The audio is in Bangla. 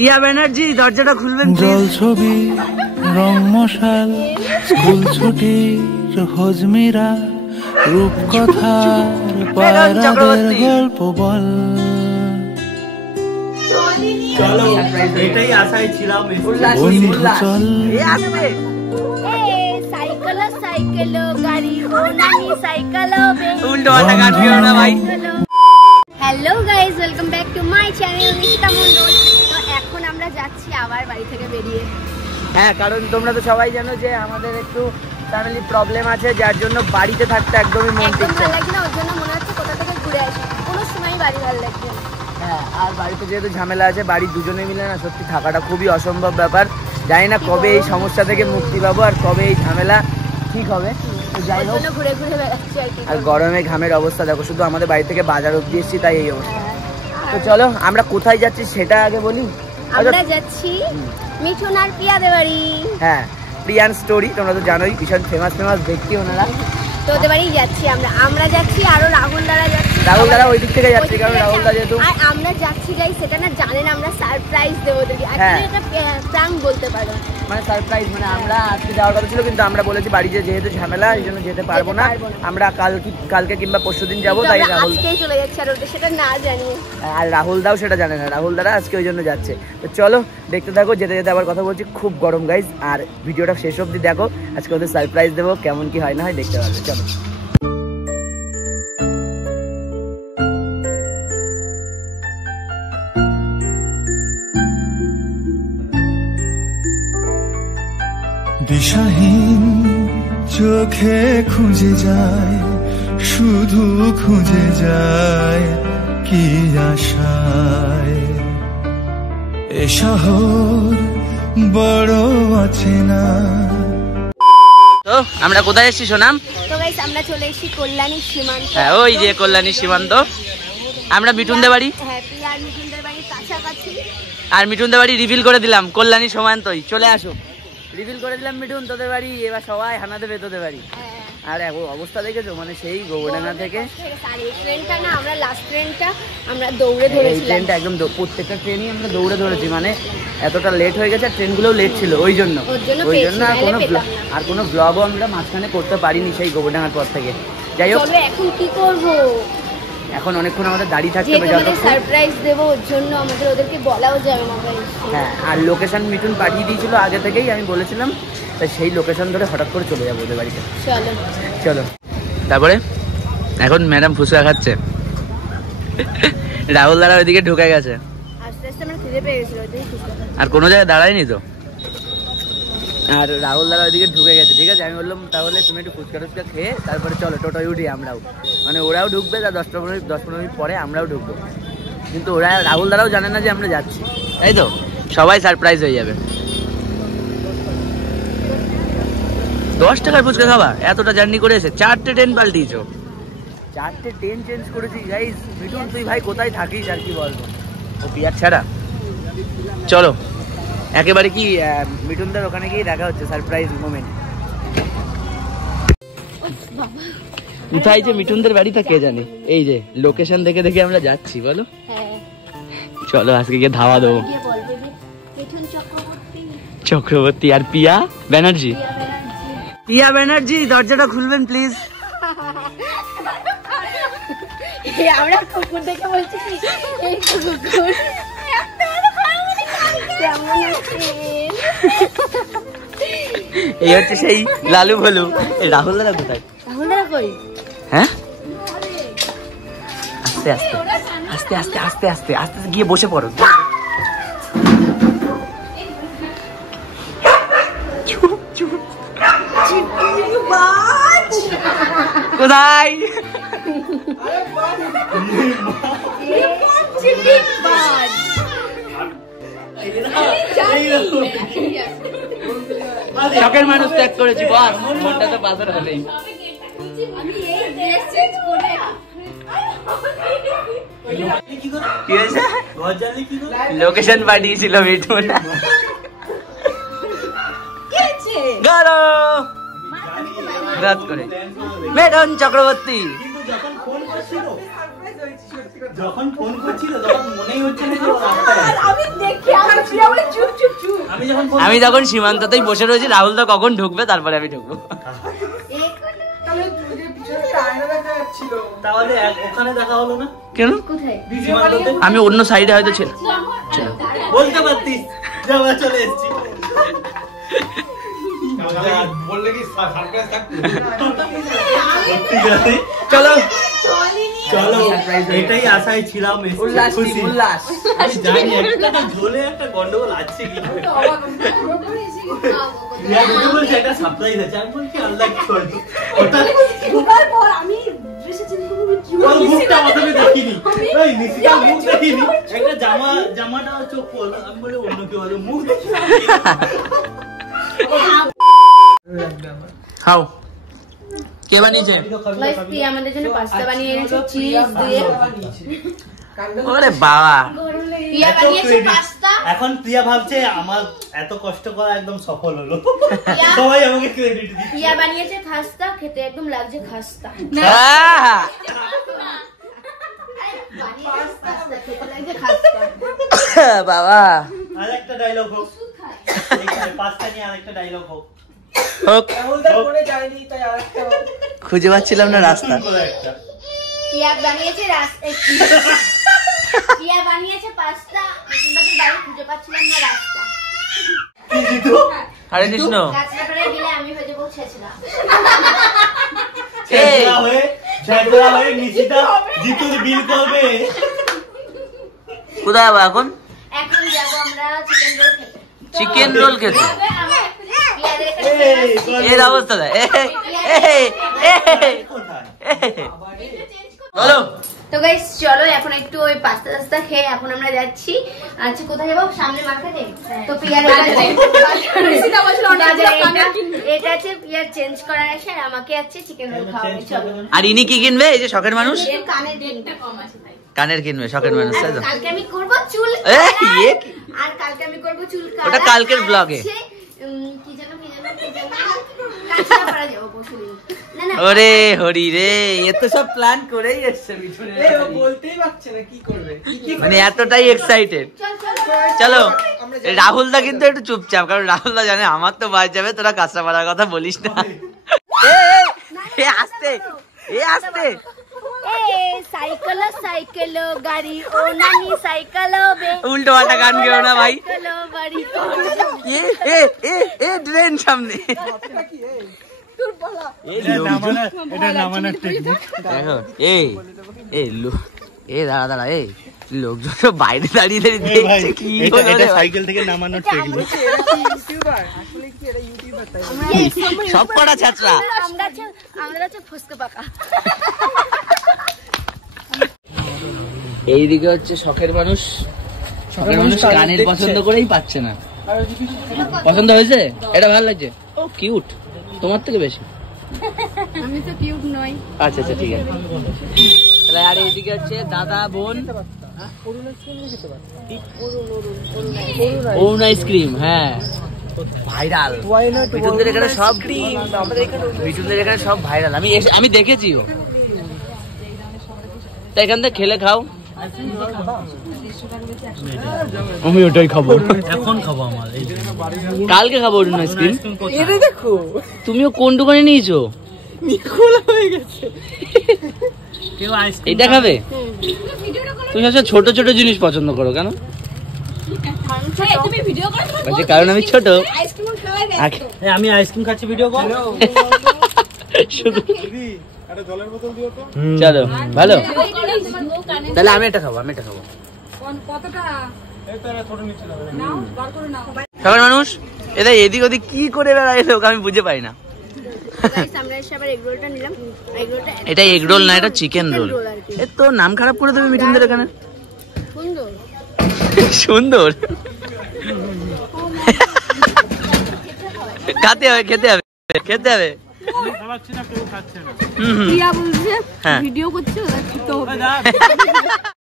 টিয়া ব্যানার্জি দরজাটা খুলবেন জল ছবি রং মশাল স্কুল ছুটির হজমিরা রূপকথার পায়রাদের গল্প বল। চলো এটাই আশায় ছিলাম। বন্ধু চল সাইকেলো গাড়ি ও নাহি সাইকেলো উল্টো পাল্টা গান দিও না ভাই। Hello guys, welcome back to my channel Nishita Mondal. তো এখন আমরা যাচ্ছি আবার বাড়ি থেকে বেরিয়ে। হ্যাঁ, কারণ তোমরা তো সবাই জানো যে আমাদের একটু ফ্যামিলি প্রবলেম আছে, যার জন্য বাড়িতে থাকতে একদমই মন টিকছে ভালো লাগে না, ওর জন্য মনে হচ্ছে কোথা থেকে ঘুরে আসি, কোনো সময় বাড়ি ভালো লাগছে। হ্যাঁ, আর বাড়িতে যেহেতু ঝামেলা আছে, বাড়ির দুজনে মিলে না সত্যি থাকাটা খুবই অসম্ভব ব্যাপার। জানি না কবে এই সমস্যা থেকে মুক্তি পাবো আর কবে এই ঝামেলা ঠিক হবে। যাই হোক, ঘুরে ঘুরে বেড়াচ্ছি আর কি। আর গরমে ঘামের অবস্থা দেখো, শুধু আমাদের বাড়ি থেকে বাজার অব্দি এসেছি, তাই এই অবস্থা। তো চলো আমরা কোথায় যাচ্ছি সেটা আগে বলি। আমরা যাচ্ছি মিঠুন আর পিয়াদের বাড়ি। হ্যাঁ, প্রিয়ান স্টোরি তোমরা তো জানোই, ভীষণ ফেমাস ব্যক্তি ওনারা। তো ওদের বাড়ি যাচ্ছি আমরা যাচ্ছি, আরো রাহুল দারা যাচ্ছি। রাহুল দারা ওই দিক থেকে যাচ্ছে, কারণ রাহুল দা যেহেতু আর আমরা যাচ্ছি যাই সেটা না জানেন, আমরা সারপ্রাইজ দেবো ওদেরকে। অ্যাকচুয়ালি এটা প্র্যাঙ্ক বলতে পারো, মানে সারপ্রাইজ। মানে আমরা আজকে যাওয়ার কথা ছিল, কিন্তু আমরা বলেছি বাড়িতে যেহেতু ঝামেলা, এই জন্য যেতে পারবো না। আমরা কালকে কিংবা পরশুদিন যাবো। তাই রাহুল আজকেই চলে যাচ্ছে, আর ওদের সেটা না জানিয়ে। আর রাহুল দাও সেটা জানে না, রাহুল দারা আজকে ওই জন্য যাচ্ছে। তো চলো দেখতে থাকো, যেতে যেতে আবার কথা বলছি। খুব গরম গাইজ, আর ভিডিওটা শেষ অবধি দেখো। আজকে ওদের সারপ্রাইজ দেবো, কেমন কি হয় না হয় দেখতে পারবে। চলো। দিশাহীন চোখে খুঁজে যায়, শুধু খুঁজে যায় কি আশায়। এ শহর বড় আছে না। তো আমরা কোথায় এসেছি সোনাম? তো গাইস আমরা চলে এসেছি কল্যাণী সীমান্ত। হ্যাঁ, ওই যে কল্যাণী সীমান্ত। আমরা মিঠুনদের বাড়ি, হ্যাঁ প্রিয়া আর মিঠুনদের বাড়ির কাছাকাছি। আর মিঠুনদের বাড়ি রিভিল করে দিলাম, কল্যাণী সীমান্তই। চলে আসো, রিভিল করে দিলাম মিঠুন তোদের বাড়ি। এবার সবাই হানা দেবে তোদের বাড়ি। আর অবস্থা দেখেছো, মানে সেই গোবরডাঙ্গা থেকে ট্রেনটা না, আমরা লাস্ট ট্রেনটা আমরা দৌড়ে ধরেছিলাম। ট্রেনটা একদম প্রত্যেকটা ট্রেনই আমরা দৌড়ে ধরেছি, মানে এতটা লেট হয়ে গেছে। ট্রেনগুলোও লেট ছিল, ওই জন্য আর কোনো ব্লগও আমরা মাঝখানে করতে পারিনি সেই গোবরডাঙ্গার পর থেকে। যাই হোক, এখন কি করবো, এখন অনেকক্ষণ আমাদের দাঁড়িয়ে থাকতে হবে, সারপ্রাইজ দেবো, ওর জন্য আমাদের ওদেরকে বলাও যাবে না। হ্যাঁ, আর লোকেশন মিঠুন পাঠিয়ে দিয়েছিল আগে থেকেই, আমি বলেছিলাম, তাই সেই লোকেশন ধরে হঠাৎ করে চলে যাবো ওদের বাড়িতে। চলো। তারপরে এখন ম্যাডাম ফুচকা খাচ্ছে, রাহুল দাঁড়া ওইদিকে ঢুকে গেছে, আর কোনো জায়গায় দাঁড়ায়নি তো। আর রাহুল দাঁড়া ওইদিকে ঢুকে গেছে, ঠিক আছে। আমি বললাম তাহলে তুমি একটু ফুচকা টুচকা খেয়ে তারপরে চলো টোটোয় উঠি আমরাও, মানে ওরাও ঢুকবে, তার 10-15 মিনিট পরে আমরাও ঢুকবো। কিন্তু ওরা, রাহুল দাঁড়াও জানে না যে আমরা যাচ্ছি, তাই তো সবাই সারপ্রাইজ হয়ে যাবে। 10 টাকার ফুচকা খাবা, এতটা জার্নি করে এসে 4টে ট্রেন পাল্টিয়েছো। 4টে ট্রেন চেঞ্জ করেছি গাইস। মিঠুন তুই ভাই কোথায় থাকিস আর কি বলবো, ও পিয়ার ছাড়া। চলো একেবারে কি মিঠুনদার ওখানে গিয়ে দেখা হচ্ছে, সারপ্রাইজ মোমেন্ট। কোথায় যে মিঠুনদের বাড়িটা কে জানে। এই যে লোকেশন দেখে দেখে আমরা যাচ্ছি, বলো। চলো আজকে গিয়ে ধাওয়া দেবো। চক্রবর্তী আর পিয়া ব্যানার্জি। পিয়া ব্যানার্জি দরজাটা খুলবেন প্লিজ। আমরা কুকুর দেখে বলছি কি, এই কুকুর এই হচ্ছে সেই লালু ভলু। রাহুল দাদা কোথায়? রাহুল দাদা কই? হ্যাঁ, আস্তে আস্তে আস্তে আস্তে আস্তে আস্তে আস্তে গিয়ে বসে পড়ো। কোথায়? শখের মানুষ ত্যাগ করেছি, বস মনটা তো বাজার হলেই। লোকেশন পাঠিয়েছিল মিঠুন। রাত করে মেডন চক্রবর্তী যখন ফোন করছিল তখন মনেই হচ্ছে না যে আমি দেখে আসছি। আমি যখন সীমান্ততেই বসে রয়েছি, রাহুল দা কখন ঢুকবে তারপরে আমি ঢুকবো। তাহলে ওখানে দেখা হলো না কেন? আমি অন্য সাইডে হয়তো ছিল। বলতে পারতিস যাওয়া চলে এসেছি। বললে কি সারপ্রাইজ থাকতো? চলো চলো, এটাই আশায় ছিলাম। আমি জানি একটা ঝোলে একটা গন্ডগোল আছে কি বলছে, একটা সারপ্রাইজ আছে। আমি বলছি আল্লাহ কি করলো, ওটা মুখটা প্রথমে দেখিনি, ওই নিশিতা মুখ দেখিনি, একটা জামাটা চোখ পড়লো। আমি বলে অন্য কেউ হলো, মুখ দেখি খাও। কে বানিয়েছে? প্রিয়া আমাদের জন্য পাস্তা বানিয়ে এনেছে চিজ দিয়ে। ওরে বাবা, প্রিয়া বানিয়েছে পাস্তা। এখন প্রিয়া ভাবছে আমার এত কষ্ট করা একদম সফল হলো, সবাই আমাকে ক্রেডিট দিচ্ছে। প্রিয়া বানিয়েছে খাস্তা, খেতে একদম লাগছে খাস্তা। বাবা আরেকটা ডায়লগ হোক, পাস্তা নিয়ে আরেকটা ডায়লগ হোক। খুঁজে পাচ্ছিলাম না রাস্তা। প্রিয়া বানিয়েছে প্রিয়া বানিয়েছে পাস্তা, খুঁজে পাচ্ছিলাম না রাস্তা। হরে কৃষ্ণ। কাঁচরাপাড়ায় গেলে আমি হয়ে যাবো ছেঁচড়া। ছেঁচড়া হয়ে নিশিতা জিতুর বিল করবে। কোথায় যাবো এখন? এখন যাবো আমরা চিকেন রোল খেতে। চিকেন রোল খেতে? এর অবস্থা দেয়। বলো তো গাইস চলো এখন একটু ওই পাস্তা টাস্তা খেয়ে এখন আমরা যাচ্ছি। আচ্ছা কোথায় যাবো? সামনে মার্কেটে। তো পিয়ার এটা আছে পিয়ার চেঞ্জ করার আছে, আর আমাকে আছে চিকেন রোল খাওয়াবে। চলো। আর ইনি কি কিনবে? এই যে শখের মানুষ এর কানের দিনটা কম আছে তাই কানের কিনবে, শখের মানুষ তাই তো। কালকে আমি করব চুল, আর কালকে আমি করব চুল কাটা। ওটা কালকের ব্লগে। কি জানো কাঁচা পাড়া যাবো পরশুদিন। ওরে হরি রে, এ তো সব প্ল্যান করেই এসছে মিঠুনে। বলতেই পারছে না কি করবে, মানে এতটাই এক্সাইটেড। চলো। রাহুল দা কিন্তু একটু চুপচাপ, কারণ রাহুল দা জানে আমার তো বাজ যাবে, তোরা কাঁচা পাড়ার কথা বলিস না। আস্তে আস্তে। সাইকেল গাড়ি ও নানি সাইকেল উল্টো পাল্টা গান গেও না ভাই। ট্রেন সামনে। দাঁড়া এই লোকজন বাইরে দাঁড়িয়ে দেখছে কি সাইকেল থেকে নামানোর টেকনিক। সব কটা ছাত্রা আমরা ফুসকে পাকা। এইদিকে হচ্ছে শখের মানুষ। শখের মানুষ গানের পছন্দ করেই পাচ্ছে না। পছন্দ হয়েছে? এটা ভালো লাগছে। ও কিউট, তোমার থেকে বেশি। আমি তো কিউট নই। আচ্ছা আচ্ছা ঠিক আছে। তাহলে আর এইদিকে হচ্ছে দাদা বোন। অরুণ আইসক্রিম, হ্যাঁ ভাইরাল। মিঠুনদের এখানে সব ভাইরাল। আমি দেখেছিও। তা এখান থেকে খেলে খাও। আমি ওটাই খাবো, এখন খাবো। আমার কালকে খাবো অরুণ আইসক্রিম। দেখো তুমিও কোন দোকানে নিয়েছো? এটা খাবে? তুমি সবসময় ছোট ছোট জিনিস পছন্দ করো কেন? কারণ আমি ছোট। আমি আইসক্রিম খাচ্ছি, ভিডিও কর। চলো ভালো। তাহলে আমি এটা খাবো। সবার মানুষ এটা এদিক ওদিক কি করে বেড়ায় লোক, আমি বুঝে পাই না। এটা এগ রোল না, এটা চিকেন রোল। এ তো নাম খারাপ করে দেবে মিঠুনদের এখানে। সুন্দর। খেতে হবে। ভিডিও করছে।